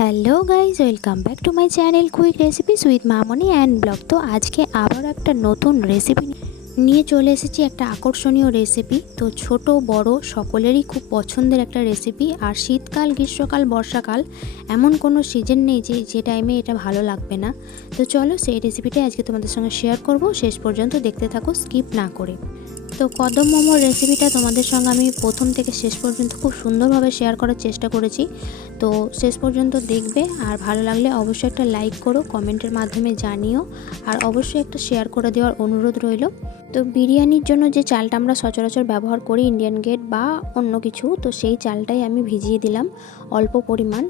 Hello guys, welcome back to my channel quick recipes with Mamoni and blog. তো আজকে আবার একটা নতুন রেসিপি নিয়ে চলে এসেছি, একটা আকর্ষণীয় রেসিপি। তো ছোট বড় সকলেরই খুব পছন্দের একটা রেসিপি। আর শীতকাল, গ্রীষ্মকাল, বর্ষাকাল এমন কোনো সিজন নেই যে টাইমে এটা ভালো লাগবে না। তো চলো সেই রেসিপিটাই আজকে তোমাদের সঙ্গে শেয়ার করব। শেষ পর্যন্ত দেখতে থাকো, স্কিপ না করে। তো কদম মোমোর রেসিপিটা তোমাদের সঙ্গে আমি প্রথম থেকে শেষ পর্যন্ত খুব সুন্দরভাবে শেয়ার করার চেষ্টা করেছি। তো শেষ পর্যন্ত দেখবে, আর ভালো লাগলে অবশ্যই একটা লাইক করো, কমেন্টের মাধ্যমে জানিও, আর অবশ্যই একটা শেয়ার করে দেওয়ার অনুরোধ রইল। তো বিরিয়ানির জন্য যে চালটা আমরা সচরাচর ব্যবহার করি, ইন্ডিয়ান গেট বা অন্য কিছু, তো সেই চালটাই আমি ভিজিয়ে দিলাম অল্প পরিমাণ।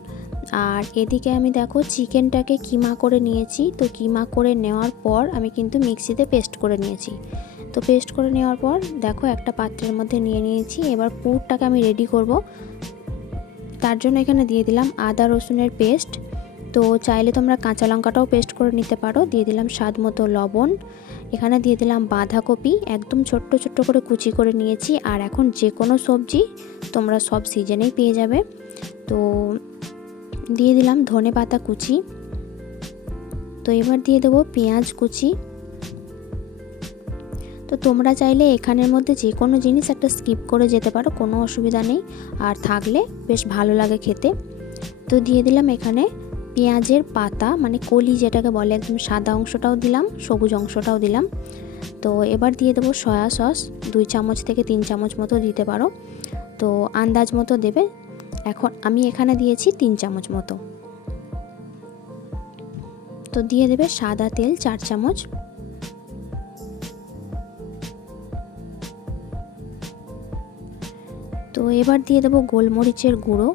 আর এদিকে আমি দেখো চিকেনটাকে কিমা করে নিয়েছি। তো কিমা করে নেওয়ার পর আমি কিন্তু মিক্সিতে পেস্ট করে নিয়েছি। তো পেস্ট করে নেওয়ার পর দেখো একটা পাত্রের মধ্যে নিয়ে নিয়েছি। এবার পুরটাকে আমি রেডি করব। তার জন্য এখানে দিয়ে দিলাম আদা রসুনের পেস্ট। তো চাইলে তোমরা কাঁচা লঙ্কাটাও পেস্ট করে নিতে পারো। দিয়ে দিলাম স্বাদ মতো লবণ। এখানে দিয়ে দিলাম বাঁধাকপি, একদম ছোট্ট ছোট্ট করে কুচি করে নিয়েছি। আর এখন যে কোনো সবজি তোমরা সব সিজনেই পেয়ে যাবে। তো দিয়ে দিলাম ধনে পাতা কুচি। তো এবার দিয়ে দেবো পেঁয়াজ কুচি। তো তোমরা চাইলে এখানের মধ্যে যে কোনো জিনিস একটা স্কিপ করে যেতে পারো, কোনো অসুবিধা নেই। আর থাকলে বেশ ভালো লাগে খেতে। তো দিয়ে দিলাম এখানে পেঁয়াজের পাতা, মানে কলি যেটাকে বলে, একদম সাদা অংশটাও দিলাম, সবুজ অংশটাও দিলাম। তো এবার দিয়ে দেবো সয়া সস, 2 চামচ থেকে 3 চামচ মতো দিতে পারো। তো আন্দাজ মতো দেবে। এখন আমি এখানে দিয়েছি 3 চামচ মতো। তো দিয়ে দেবে সাদা তেল 4 চামচ। তো এবার দিয়ে দেবো গোলমরিচের গুঁড়ো।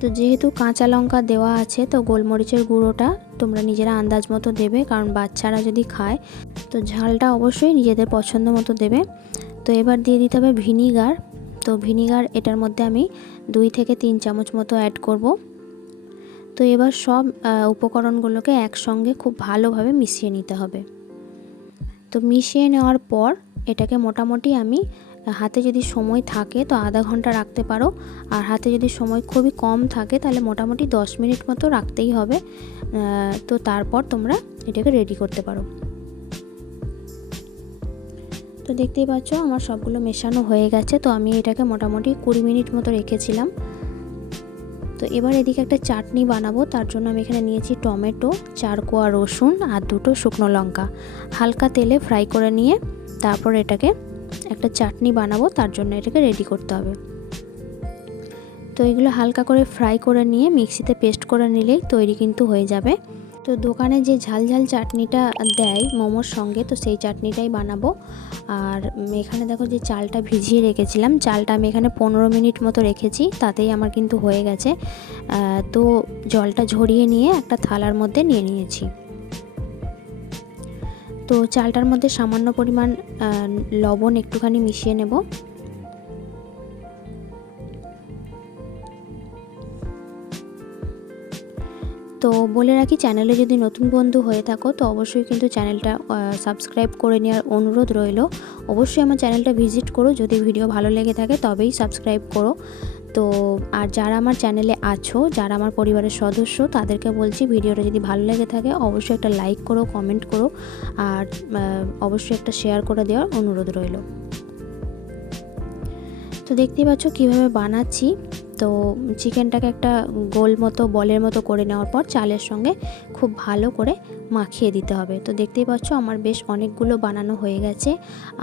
তো যেহেতু কাঁচা লঙ্কা দেওয়া আছে, তো গোলমরিচের গুঁড়োটা তোমরা নিজেরা আন্দাজ মতো দেবে, কারণ বাচ্চারা যদি খায় তো ঝালটা অবশ্যই নিজেদের পছন্দ মতো দেবে। তো এবার দিয়ে দিতে হবে ভিনিগার। তো ভিনিগার এটার মধ্যে আমি 2 থেকে 3 চামচ মতো অ্যাড করব। তো এবার সব উপকরণগুলোকে একসঙ্গে খুব ভালোভাবে মিশিয়ে নিতে হবে। তো মিশিয়ে নেওয়ার পর এটাকে মোটামুটি আমি হাতে যদি সময় থাকে তো আধা ঘন্টা রাখতে পারো। আর হাতে যদি সময় খুবই কম থাকে তাহলে মোটামুটি 10 মিনিট মতো রাখতেই হবে। তো তারপর তোমরা এটাকে রেডি করতে পারো। তো দেখতেই পাচ্ছ আমার সবগুলো মেশানো হয়ে গেছে। তো আমি এটাকে মোটামুটি 20 মিনিট মতো রেখেছিলাম। তো এবার এদিকে একটা চাটনি বানাবো। তার জন্য আমি এখানে নিয়েছি টমেটো, 4 কোয়া রসুন আর 2টো শুকনো লঙ্কা। হালকা তেলে ফ্রাই করে নিয়ে তারপর এটাকে একটা চাটনি বানাবো, তার জন্য এটাকে রেডি করতে হবে। তো এগুলো হালকা করে ফ্রাই করে নিয়ে মিক্সিতে পেস্ট করে নিলেই তৈরি কিন্তু হয়ে যাবে। তো দোকানে যে ঝাল ঝাল চাটনিটা দেয় মোমোর সঙ্গে, তো সেই চাটনিটাই বানাবো। আর এখানে দেখো যে চালটা ভিজিয়ে রেখেছিলাম, চালটা আমি এখানে 15 মিনিট মতো রেখেছি, তাতেই আমার কিন্তু হয়ে গেছে। তো জলটা ঝরিয়ে নিয়ে একটা থালার মধ্যে নিয়ে নিয়েছি। তো চালটার মধ্যে সামান্য পরিমাণ লবণ একটুখানি মিশিয়ে নেব। তো বলে রাখি, চ্যানেলে যদি নতুন বন্ধু হয়ে থাকো তো অবশ্যই কিন্তু চ্যানেলটা সাবস্ক্রাইব করে নেওয়ার অনুরোধ রইল। অবশ্যই আমার চ্যানেলটা ভিজিট করো, যদি ভিডিও ভালো লেগে থাকে তবেই সাবস্ক্রাইব করো। তো আর যারা আমার চ্যানেলে আছো, যারা আমার পরিবারের সদস্য, তাদেরকে বলছি ভিডিওটা যদি ভালো লেগে থাকে অবশ্যই একটা লাইক করো, কমেন্ট করো, আর অবশ্যই একটা শেয়ার করে দেওয়ার অনুরোধ রইল। তো দেখতেই পাচ্ছ কীভাবে বানাচ্ছি। তো চিকেনটাকে একটা গোল মতো বলের মতো করে নেওয়ার পর চালের সঙ্গে খুব ভালো করে মাখিয়ে দিতে হবে। তো দেখতেই পাচ্ছ আমার বেশ অনেকগুলো বানানো হয়ে গেছে।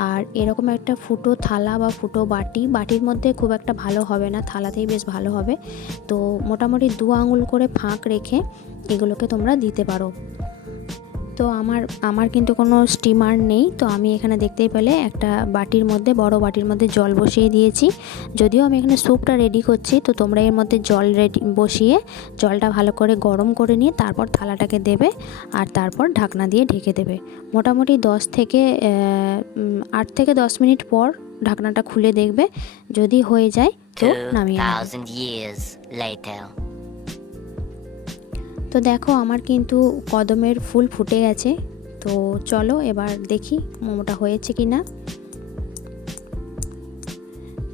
আর এরকম একটা ফুটো থালা বা ফুটো বাটির মধ্যে খুব একটা ভালো হবে না, থালাতেই বেশ ভালো হবে। তো মোটামুটি 2 আঙুল করে ফাঁক রেখে এগুলোকে তোমরা দিতে পারো। তো আমার কিন্তু কোনো স্টিমার নেই। তো আমি এখানে দেখতেই পেলে একটা বাটির মধ্যে, বড় বাটির মধ্যে জল বসিয়ে দিয়েছি। যদিও আমি এখানে স্যুপটা রেডি করছি, তো তোমরা এর মধ্যে জল বসিয়ে জলটা ভালো করে গরম করে নিয়ে তারপর থালাটাকে দেবে, আর তারপর ঢাকনা দিয়ে ঢেকে দেবে। মোটামুটি 8 থেকে 10 মিনিট পর ঢাকনাটা খুলে দেখবে, যদি হয়ে যায় তো নামিয়ে নেবে। তো দেখো আমার কিন্তু কদমের ফুল ফুটে গেছে। তো চলো এবার দেখি মোমোটা হয়েছে কি না।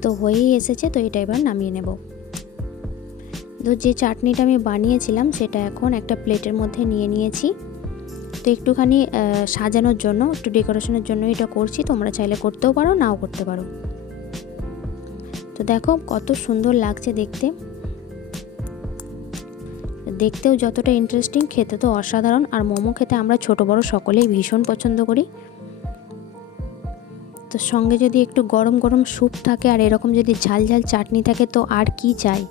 তো হয়েই এসেছে। তো এটা এবার নামিয়ে নেব। তো যে চাটনিটা আমি বানিয়েছিলাম সেটা এখন একটা প্লেটের মধ্যে নিয়ে নিয়েছি। তো একটুখানি সাজানোর জন্য, একটু ডেকোরেশনের জন্য এটা করছি, তোমরা চাইলে করতেও পারো, নাও করতে পারো। তো দেখো কত সুন্দর লাগছে দেখতে, দেখতেও যতটা ইন্টারেস্টিং, খেতে তো অসাধারণ। আর মোমো খেতে আমরা ছোট বড় সকলেই ভীষণ পছন্দ করি। তো সঙ্গে যদি একটু গরম গরম স্যুপ থাকে আর এরকম যদি ঝাল ঝাল চাটনি থাকে তো আর কি চাই।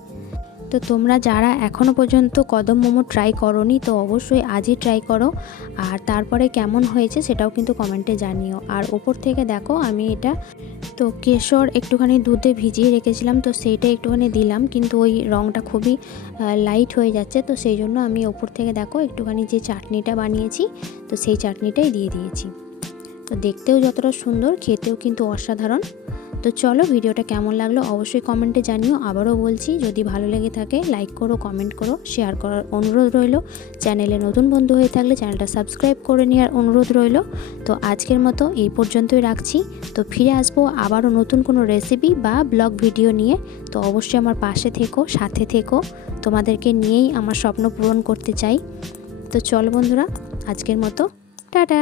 তো তোমরা যারা এখনও পর্যন্ত কদম মোমো ট্রাই করোনি তো অবশ্যই আজই ট্রাই করো, আর তারপরে কেমন হয়েছে সেটাও কিন্তু কমেন্টে জানিও। আর ওপর থেকে দেখো আমি এটা তো কেশর একটুখানি দুধে ভিজিয়ে রেখেছিলাম, তো সেইটা একটুখানি দিলাম, কিন্তু ওই রঙটা খুবই লাইট হয়ে যাচ্ছে, তো সেই জন্য আমি ওপর থেকে দেখো একটুখানি যে চাটনিটা বানিয়েছি তো সেই চাটনিটাই দিয়ে দিয়েছি। তো দেখতেও যতটা সুন্দর, খেতেও কিন্তু অসাধারণ। তো চলো, ভিডিওটা কেমন লাগলো অবশ্যই কমেন্টে জানিও। আবারও বলছি, যদি ভালো লেগে থাকে লাইক করো, কমেন্ট করো, শেয়ার করার অনুরোধ রইল। চ্যানেলে নতুন বন্ধু হয়ে থাকলে চ্যানেলটা সাবস্ক্রাইব করে নেওয়ার অনুরোধ রইল। তো আজকের মতো এই পর্যন্তই রাখছি। তো ফিরে আসবো আবারও নতুন কোনো রেসিপি বা ব্লগ ভিডিও নিয়ে। তো অবশ্যই আমার পাশে থেকো, সাথে থেকো, তোমাদেরকে নিয়েই আমার স্বপ্ন পূরণ করতে চাই। তো চলো বন্ধুরা, আজকের মতো টাটা।